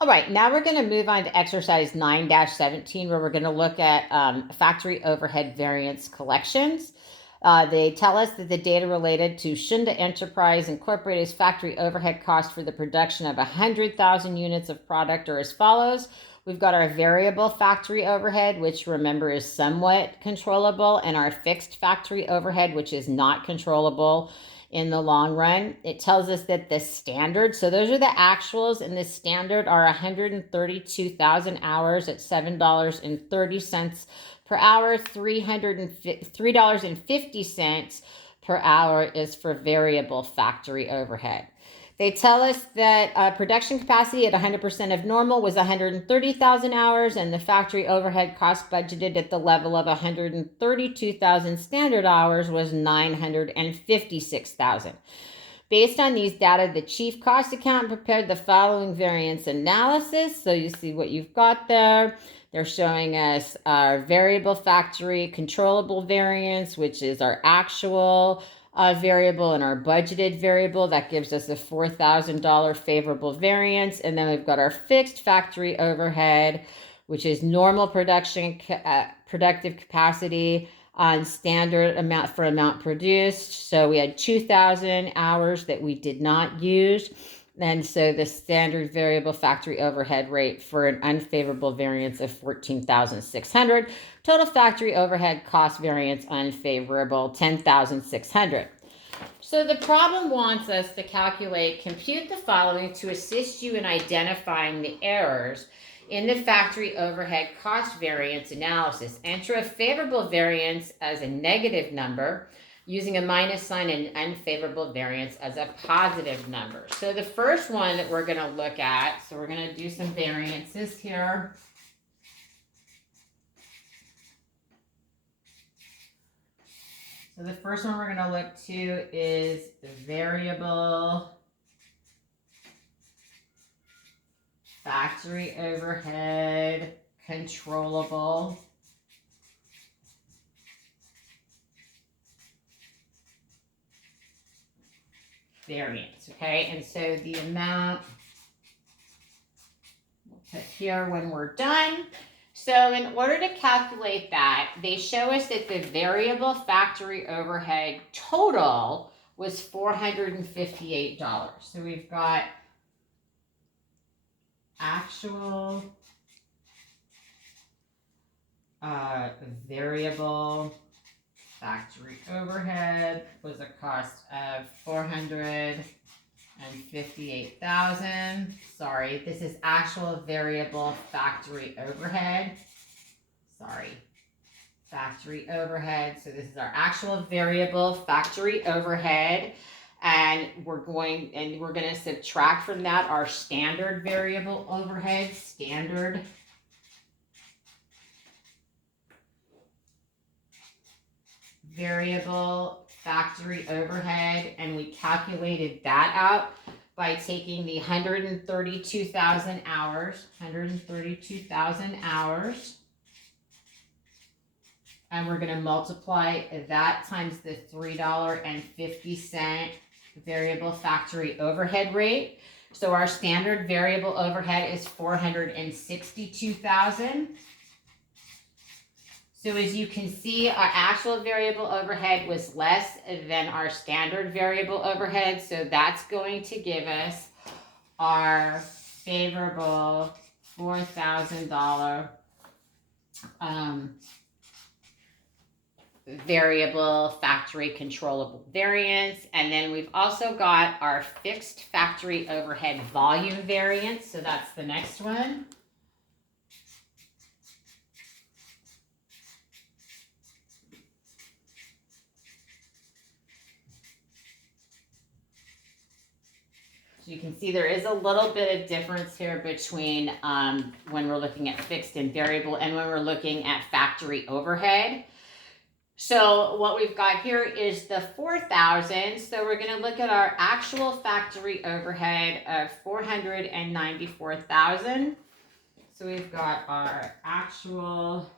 All right, now we're going to move on to exercise 9-17, where we're going to look at factory overhead variance collections. They tell us that the data related to Shunda Enterprise Incorporated's factory overhead cost for the production of 100,000 units of product are as follows. We've got our variable factory overhead, which remember is somewhat controllable, and our fixed factory overhead, which is not controllable in the long run. It tells us that the standard, so those are the actuals, and the standard are 132,000 hours at $7.30 per hour. $3.50 per hour is for variable factory overhead. They tell us that production capacity at 100% of normal was 130,000 hours, and the factory overhead cost budgeted at the level of 132,000 standard hours was 956,000. Based on these data, the chief cost accountant prepared the following variance analysis. So you see what you've got there. They're showing us our variable factory controllable variance, which is our actual variable, and our budgeted variable. That gives us a $4,000 favorable variance. And then we've got our fixed factory overhead, which is normal productive capacity on standard amount for amount produced. So we had 2,000 hours that we did not use. And so the standard variable factory overhead rate for an unfavorable variance of 14,600. Total factory overhead cost variance unfavorable, 10,600. So the problem wants us to compute the following to assist you in identifying the errors in the factory overhead cost variance analysis. Enter a favorable variance as a negative number, using a minus sign, and an unfavorable variance as a positive number. So the first one that we're going to look at, so we're going to do some variances here. So the first one we're going to look to is the variable factory overhead controllable variance, okay? And so the amount we'll put here when we're done. So in order to calculate that, they show us that the variable factory overhead total was $458. So we've got actual variable factory overhead was a cost of 458,000. Sorry, this is actual variable factory overhead. Sorry, factory overhead. So this is our actual variable factory overhead, and we're going to subtract from that our standard variable overhead, standard variable factory overhead, and we calculated that out by taking the 132,000 hours, and we're going to multiply that times the $3.50 variable factory overhead rate. So our standard variable overhead is 462,000. So as you can see, our actual variable overhead was less than our standard variable overhead. So that's going to give us our favorable $4,000 variable factory controllable variance. And then we've also got our fixed factory overhead volume variance. So that's the next one. So you can see there is a little bit of difference here between when we're looking at fixed and variable and when we're looking at factory overhead. So what we've got here is the 4,000. So we're going to look at our actual factory overhead of 494,000. So we've got our actual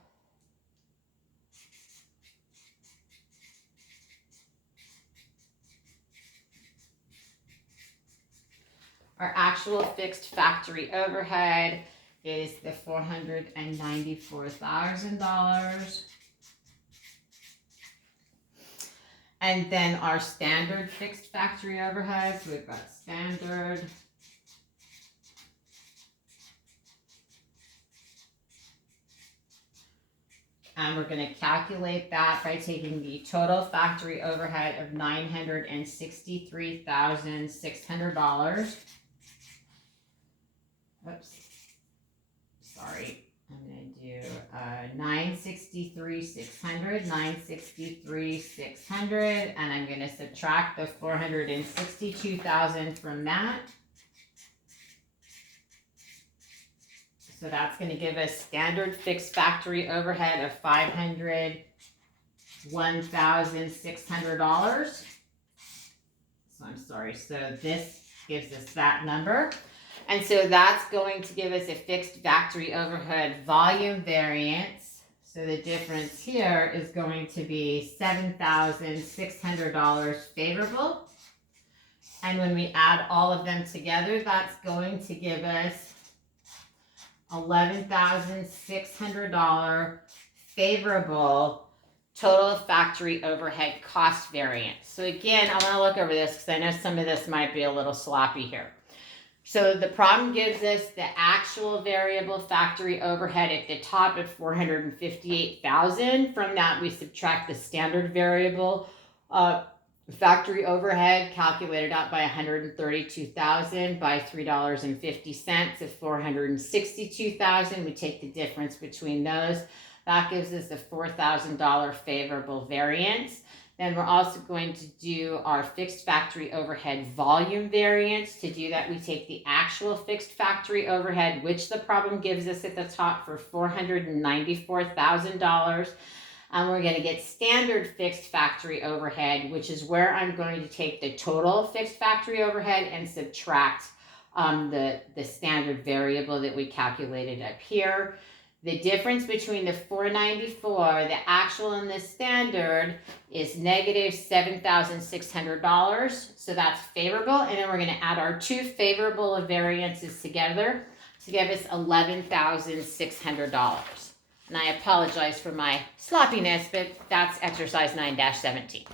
Our actual fixed factory overhead is the $494,000. And then our standard fixed factory overhead, so we've got standard. And we're going to calculate that by taking the total factory overhead of $963,600. Oops. Sorry. I'm going to do 963,600, 963,600, and I'm going to subtract the 462,000 from that. So that's going to give us standard fixed factory overhead of $501,600. So I'm sorry. So this gives us that number. And so that's going to give us a fixed factory overhead volume variance. So the difference here is going to be $7,600 favorable. And when we add all of them together, that's going to give us $11,600 favorable total factory overhead cost variance. So again, I want to look over this because I know some of this might be a little sloppy here. So the problem gives us the actual variable factory overhead at the top at $458,000. From that, we subtract the standard variable factory overhead calculated out by $132,000 by $3.50 of $462,000. We take the difference between those. That gives us a $4,000 favorable variance. Then we're also going to do our fixed factory overhead volume variance. To do that, we take the actual fixed factory overhead, which the problem gives us at the top for $494,000. And we're going to get standard fixed factory overhead, which is where I'm going to take the total fixed factory overhead and subtract the standard variable that we calculated up here. The difference between the 494, the actual and the standard, is negative $7,600. So that's favorable. And then we're going to add our two favorable variances together to give us $11,600. And I apologize for my sloppiness, but that's exercise 9-17.